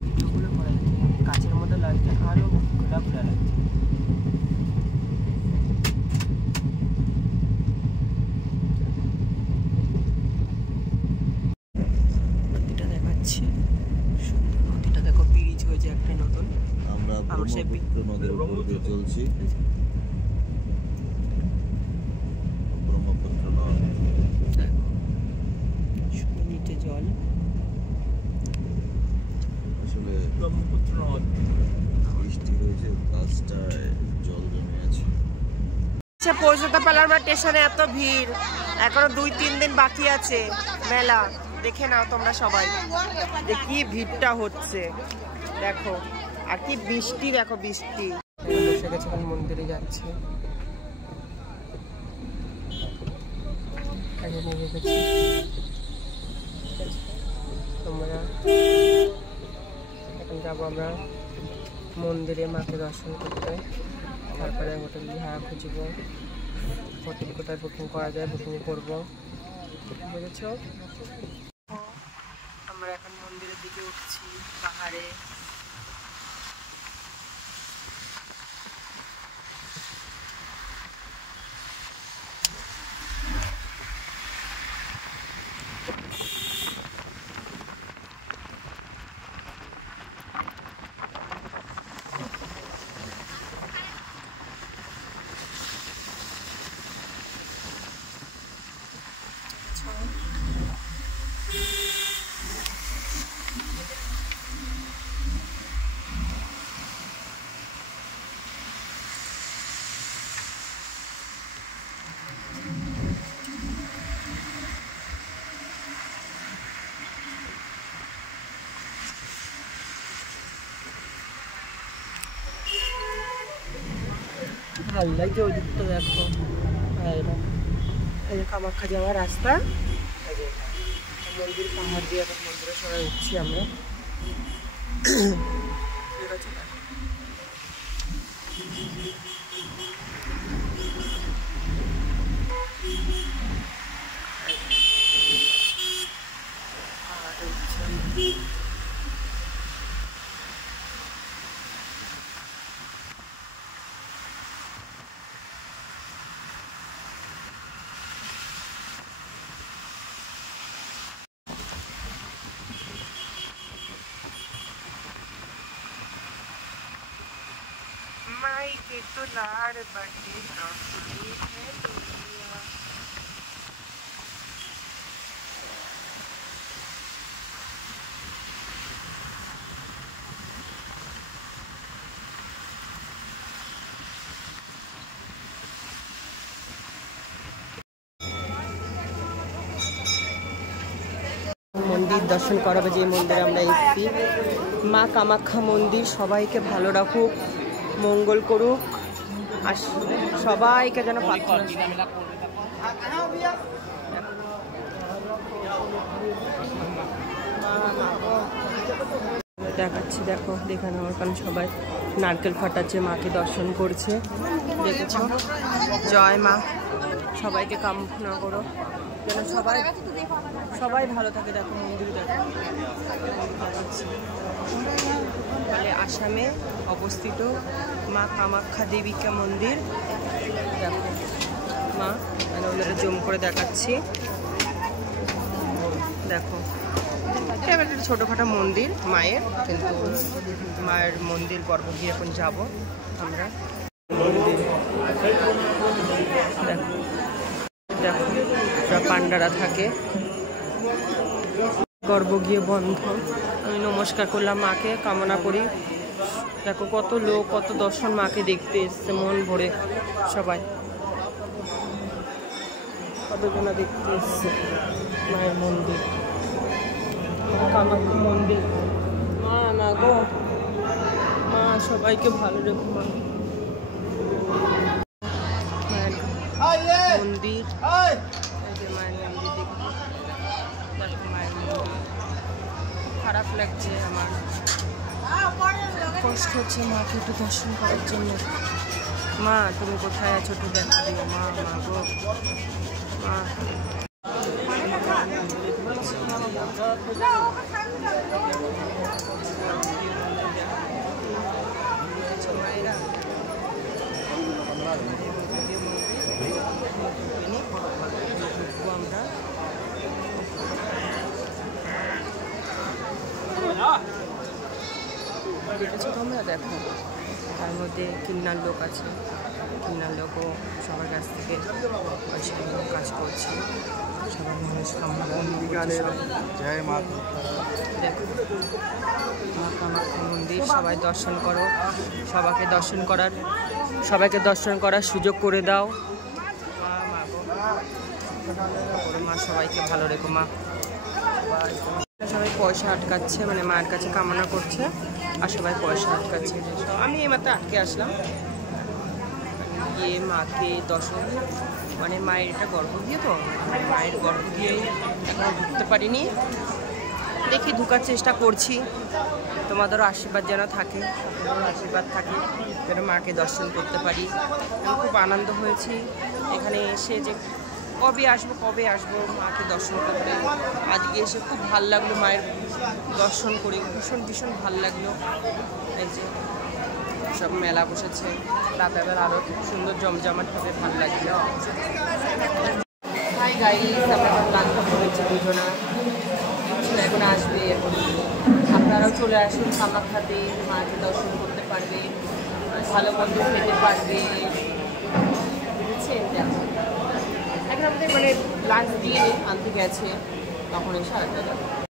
ওগুলো করা যাচ্ছে, কাছের মধ্যে লাগছে, আরও খোলা খোলা লাগছে। নদীটা দেখাচ্ছি, সুন্দর নদীটা দেখো, ব্রিজ হয়েছে একটা নতুন। আমরা ব্রহ্মপুত্র নদীর উপর দিয়ে চলছি। ব্রহ্মপুত্র নদ দেখো, শুধু নিচে জল। আসলে ব্রহ্মপুত্র নদ বৃষ্টি হয়েছে, গাছটায় জল জমে আছে। আচ্ছা, পৌঁছতে পারলাম না স্টেশনে, এত ভিড়। এখনো 2-3 দিন বাকি আছে মেলা। দেখে নাও তোমরা সবাই যে কি ভিড়টা হচ্ছে, দেখো। আর কি বৃষ্টি, দেখো বৃষ্টি। বসে গেছে, মন্দিরে যাচ্ছে। তোমরা এখন যাবো আমরা মন্দিরে, মাকে দর্শন করতে। তারপরে হোটেল ভাড়া খুঁজবো, হোটেল কোথায় বুকিং করা যায় বুকিং করবো, বুঝেছ? আমরা এখন মন্দিরের দিকে উঠছি, পাহাড়ে। ভালো লাগছে ওই দিকটা, দেখো। এই যে কামাখ্যা যাওয়ার রাস্তা, মন্দির, পাহাড় দিয়ে এখন মন্দিরে সবাই উঠছি আমরা। ঠিক আছে, माई के तो लाड़ बटे कहानी है दुनिया। মন্দির দর্শন করাবে, যে মন্দিরে আমরা এসেছি, মা কামাখ্যা মন্দির। সবাইকে ভালো রাখুক, মঙ্গল করুক, আর সবাইকে যেন দেখাচ্ছি। দেখো, দেখে নেওয়ার কারণ সবাই নারকেল ফাটাচ্ছে, মাকে দর্শন করছে, দেখেছ? জয় মা, সবাইকে কামনা করো যেন সবাই ভালো থাকে। দেখো মন্দির, দেখো আসামে অবস্থিত মা কামাখ্যা দেবিকা মন্দির। দেখো মা, মানে ওনারা জুম করে দেখাচ্ছি, দেখো। এটা একটা ছোটোখাটো মন্দির মায়ের, কিন্তু মায়ের মন্দির গর্ভগৃহে এখন যাব আমরা। মন্দির দেখো, দেখো সব পান্ডারা থাকে, গর্ভগৃহ বন্ধ। আমি নমস্কার করলাম মাকে, কামনা করি। দেখো কত লোক, কত দর্শন, মাকে দেখতে এসছে মন ভরে। সবাই কতজনা দেখতে এসছে মায়ের মন্দির, কামাখ্যা মন্দির। মা, মা গো মা, সবাইকে ভালো রেখো মা। মায়ের মন্দির, মায়ের মন্দির দেখো, মায়ের মন্দির। খারাপ লাগছে আমার, কষ্ট হচ্ছে মাকে একটু দর্শন করার জন্য। মা তুমি কোথায় আছো, একটু দেখা দিও মা, মা গো মা। দেখেছো তোমরা, দেখো তার মধ্যে কিন্নার লোক আছে, কিন্নার লোকও সবার কাছ থেকে পয়সা নিয়ে কাজ করছে, সবার মনস্কামনা পূর্ণ করছে। জয় মা। দেখো মা কামাখ্যা মন্দির, সবাই দর্শন করো, সবাইকে দর্শন করার সুযোগ করে দাও। মা গো, মা সবাইকে ভালো রেখো মা। সবাই পয়সা আটকাচ্ছে, মানে মায়ের কাছে কামনা করছে আর সবাই পয়সা আটকাচ্ছে। আমি এইমাত্র আটকে আসলাম, গিয়ে মাকে দর্শন, মানে মায়ের এটা গর্ভ দিয়ে, তো মায়ের গর্ভ দিয়েই এখনো ঢুকতে পারিনি, দেখি ঢুকার চেষ্টা করছি। তোমাদেরও আশীর্বাদ যেন থাকে, সকলের আশীর্বাদ থাকে যেন মাকে দর্শন করতে পারি। আমি খুব আনন্দ হয়েছি এখানে এসে, যে কবে আসবো মাকে দর্শন করতে। আজকে এসে খুব ভাল লাগলো, মায়ের দর্শন করে ভীষণ ভাল লাগলো। এই যে সব মেলা বসেছে, রাতের বেলা আরও খুব সুন্দর জমজমাটভাবে ভাল লাগলো। হাই গাইস, আমরা এখন লাঞ্চটা করেছি দুজনা, এখন আসবে, আপনারাও চলে আসুন কামাখ্যাতে, মাকে দর্শন করতে পারবে, ভালো মন্দ খেতে পারবে, বুঝছেন? দেখো এখন আমাদের মানে লাঞ্চ দিয়ে আনতে গেছে, তখন এসে আরেকটা